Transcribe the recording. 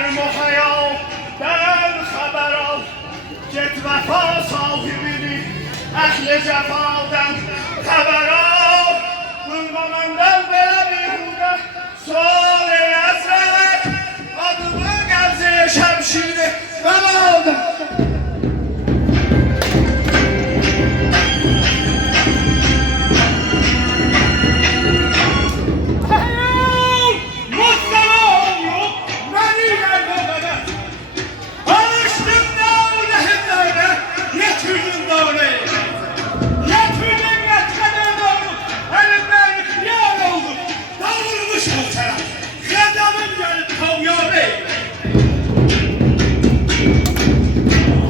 şerm o hayalden haber al. Get vefa sahibini, ehli cefadan haber al. Bunda menden böyle bir yolda